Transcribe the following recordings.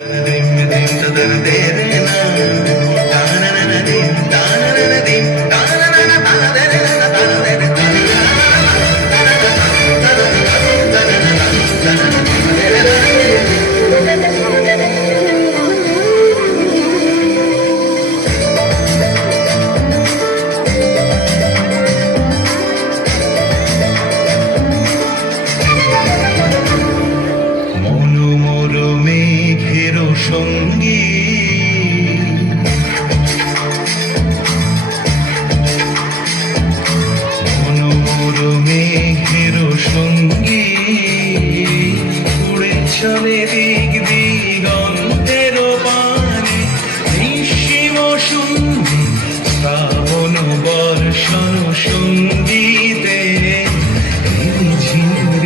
dim dim dim dim dim in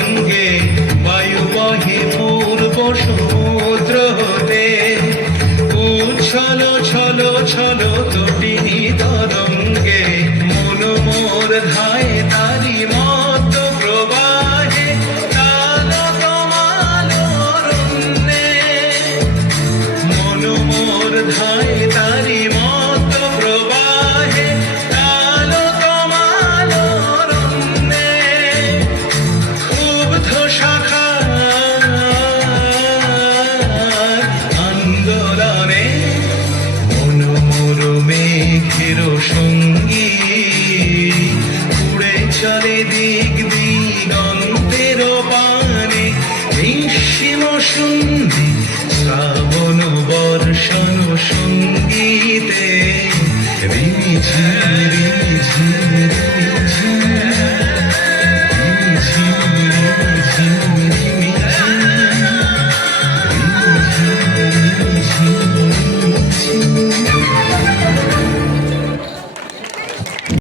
সন্ধি শ্রাবণ বর্ষণ সঙ্গীতে। রিমি ঝিমি রিমি ঝিমি রিমি ঝিমি রিমি ঝিমি রিমি ঝিমি